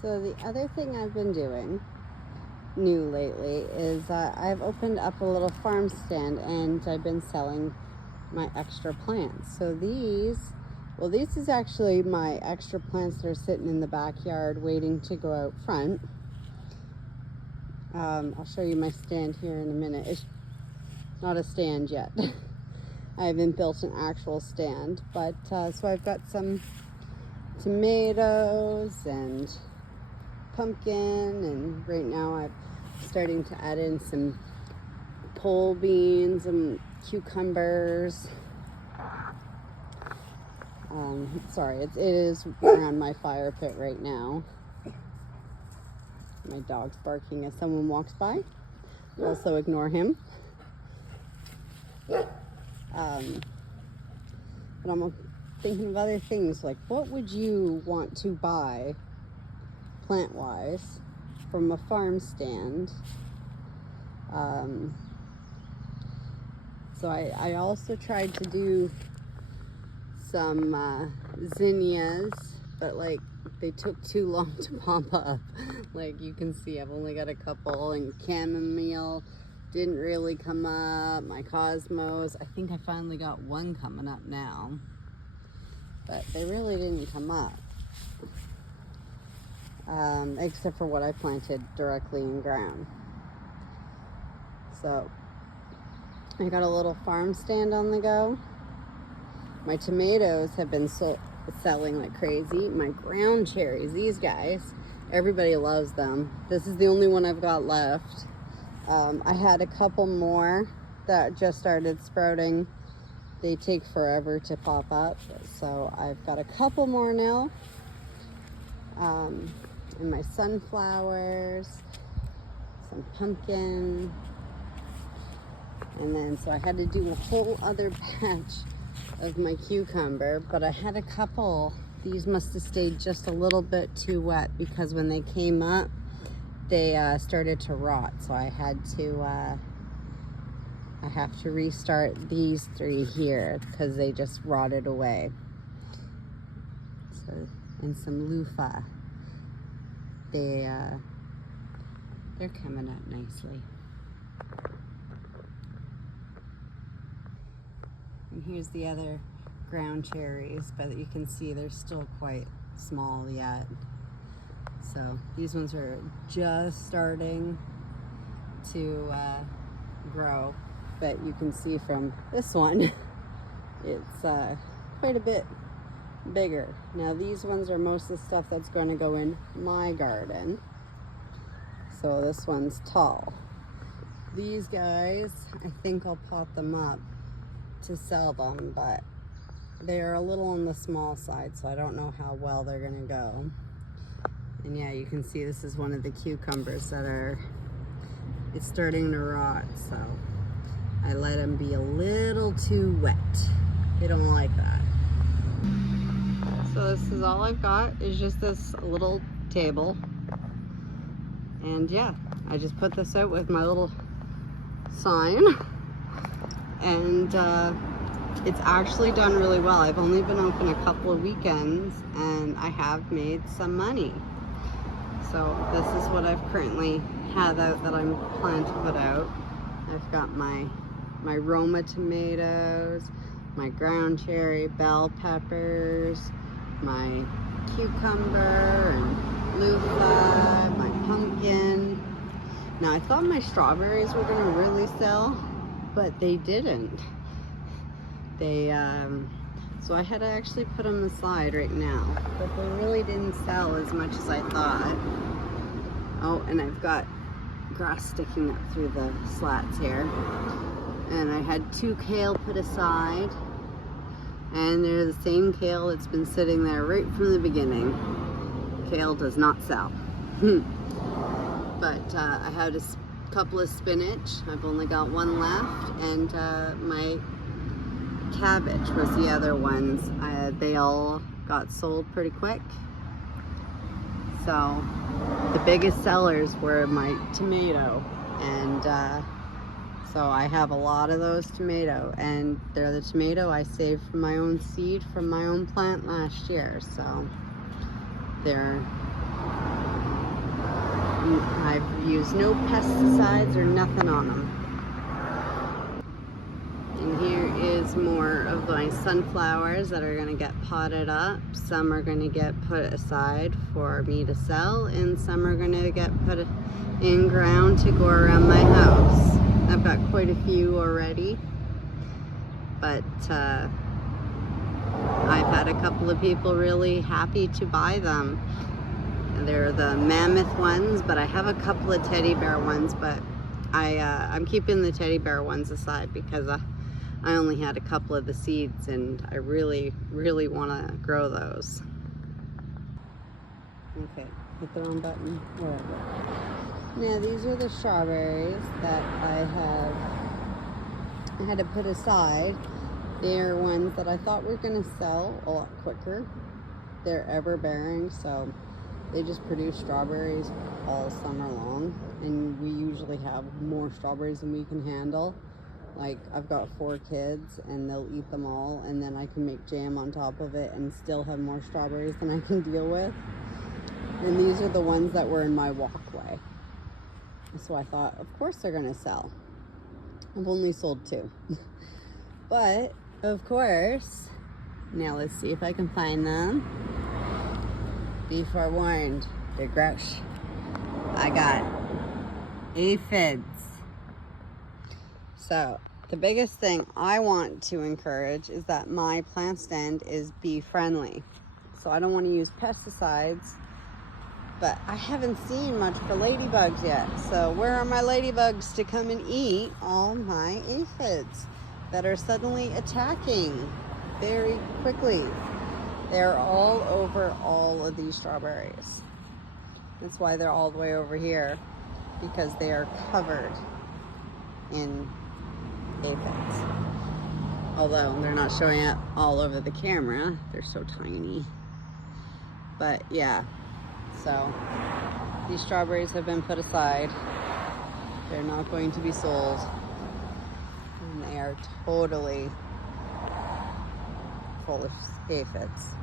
So the other thing I've been doing new lately is I've opened up a little farm stand and I've been selling my extra plants. So this is actually my extra plants that are sitting in the backyard waiting to go out front. I'll show you my stand here in a minute. It's not a stand yet. I haven't built an actual stand, but so I've got some tomatoes and pumpkin, and right now I'm starting to add in some pole beans and cucumbers. Sorry, it is around my fire pit right now. My dog's barking as someone walks by. Also ignore him. But I'm thinking of other things, like what would you want to buy plant-wise from a farm stand? So I also tried to do some zinnias, but like they took too long to pop up. Like you can see, I've only got a couple, and chamomile didn't really come up. My cosmos, I think I finally got one coming up now, but they really didn't come up, except for what I planted directly in ground. So I got a little farm stand on the go. My tomatoes have been selling like crazy. My ground cherries, these guys, everybody loves them. This is the only one I've got left. I had a couple more that just started sprouting. They take forever to pop up, so I've got a couple more now. And my sunflowers, some pumpkin, and then so I had to do a whole other batch of my cucumber, but I had a couple. These must have stayed just a little bit too wet, because when they came up they started to rot, so I have to restart these 3 here because they just rotted away. So, and some loofah, they're coming up nicely. And here's the other ground cherries, but you can see they're still quite small yet. So these ones are just starting to grow, but you can see from this one, it's quite a bit bigger. Now these ones are most of the stuff that's going to go in my garden. So this one's tall. These guys, I think I'll pot them up to sell them, but they are a little on the small side, so I don't know how well they're gonna go. And yeah, you can see this is one of the cucumbers that it's starting to rot, so I let them be a little too wet. They don't like that. So this is all I've got, is just this little table. And yeah, I just put this out with my little sign. And it's actually done really well. I've only been open a couple of weekends and I have made some money. So this is what I've currently have out that I'm planning to put out. I've got my Roma tomatoes, my ground cherry, bell peppers, my cucumber and loofah, my pumpkin. Now I thought my strawberries were gonna really sell, but they didn't. So I had to actually put them aside right now, but they really didn't sell as much as I thought. Oh, and I've got grass sticking up through the slats here. And I had 2 kale put aside, and they're the same kale that's been sitting there right from the beginning. Kale does not sell. But I had a couple of spinach. I've only got 1 left, and my cabbage was the other ones. They all got sold pretty quick. So the biggest sellers were my tomato, and so I have a lot of those tomato, and they're the tomato I saved from my own seed from my own plant last year. So they're I've used no pesticides or nothing on them. And here is more of my sunflowers that are going to get potted up. Some are going to get put aside for me to sell, and some are going to get put in ground to go around my house. I've got quite a few already, but I've had a couple of people really happy to buy them. They're the mammoth ones, but I have a couple of teddy bear ones, but I'm keeping the teddy bear ones aside because I only had a couple of the seeds, and I really want to grow those. Okay, hit the wrong button. Whatever. Now these are the strawberries that I had to put aside. They're ones that I thought were going to sell a lot quicker. They're ever bearing, so they just produce strawberries all summer long, and we usually have more strawberries than we can handle. Like, I've got 4 kids and they'll eat them all, and then I can make jam on top of it and still have more strawberries than I can deal with. And these are the ones that were in my walkway. So I thought, of course they're gonna sell. I've only sold 2. But, of course, now let's see if I can find them. Be forewarned, they're gross. I got aphids. So, the biggest thing I want to encourage is that my plant stand is bee friendly. So I don't want to use pesticides, but I haven't seen much for ladybugs yet. So where are my ladybugs to come and eat all my aphids that are suddenly attacking very quickly? They're all over all of these strawberries. That's why they're all the way over here, because they are covered in aphids. Although they're not showing up all over the camera, they're so tiny. But yeah, so these strawberries have been put aside. They're not going to be sold, and they are totally full of aphids.